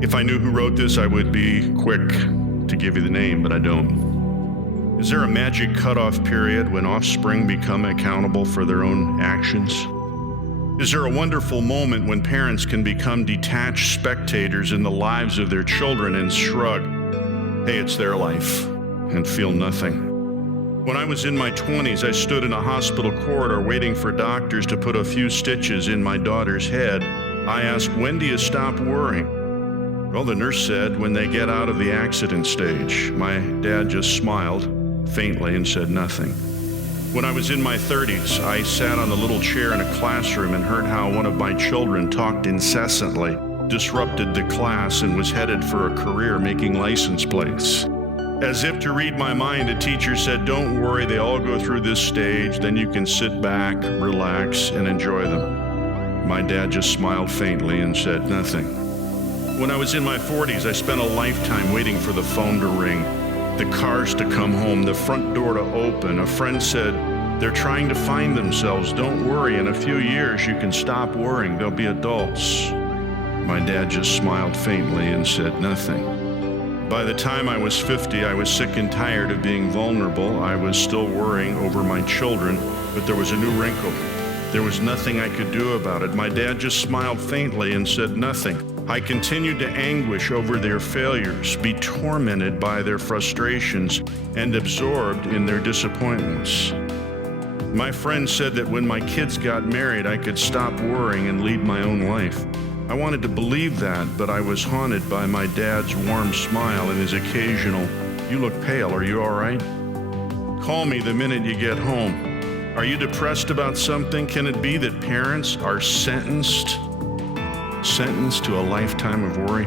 If I knew who wrote this, I would be quick to give you the name, but I don't. Is there a magic cutoff period when offspring become accountable for their own actions? Is there a wonderful moment when parents can become detached spectators in the lives of their children and shrug, hey, it's their life, and feel nothing? When I was in my 20s, I stood in a hospital corridor waiting for doctors to put a few stitches in my daughter's head. I asked, when do you stop worrying? Well, the nurse said, when they get out of the accident stage. My dad just smiled faintly and said nothing. When I was in my 30s, I sat on the little chair in a classroom and heard how one of my children talked incessantly, disrupted the class, and was headed for a career making license plates. As if to read my mind, a teacher said, don't worry, they all go through this stage, then you can sit back, relax, and enjoy them. My dad just smiled faintly and said nothing. When I was in my 40s, I spent a lifetime waiting for the phone to ring, the cars to come home, the front door to open. A friend said, they're trying to find themselves. Don't worry, in a few years you can stop worrying. They'll be adults. My dad just smiled faintly and said nothing. By the time I was 50, I was sick and tired of being vulnerable. I was still worrying over my children, but there was a new wrinkle. There was nothing I could do about it. My dad just smiled faintly and said nothing. I continued to anguish over their failures, be tormented by their frustrations, and absorbed in their disappointments. My friend said that when my kids got married, I could stop worrying and lead my own life. I wanted to believe that, but I was haunted by my dad's warm smile and his occasional, you look pale, are you all right? Call me the minute you get home. Are you depressed about something? Can it be that parents are sentenced to a lifetime of worry?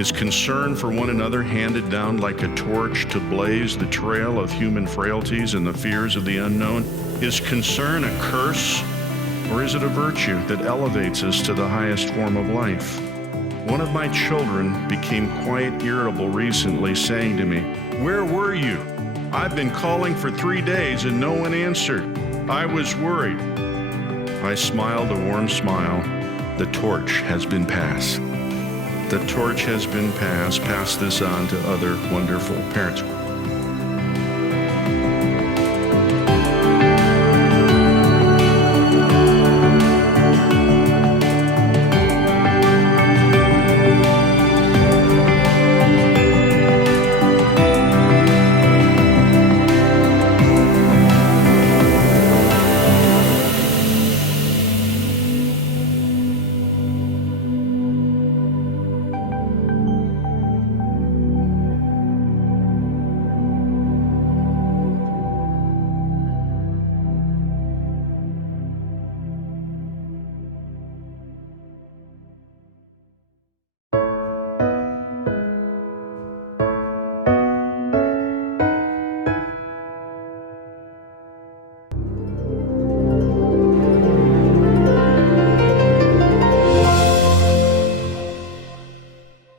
Is concern for one another handed down like a torch to blaze the trail of human frailties and the fears of the unknown? Is concern a curse, or is it a virtue that elevates us to the highest form of life? One of my children became quite irritable recently, saying to me, "Where were you? I've been calling for 3 days and no one answered. I was worried." I smiled a warm smile. The torch has been passed. The torch has been passed. Pass this on to other wonderful parents.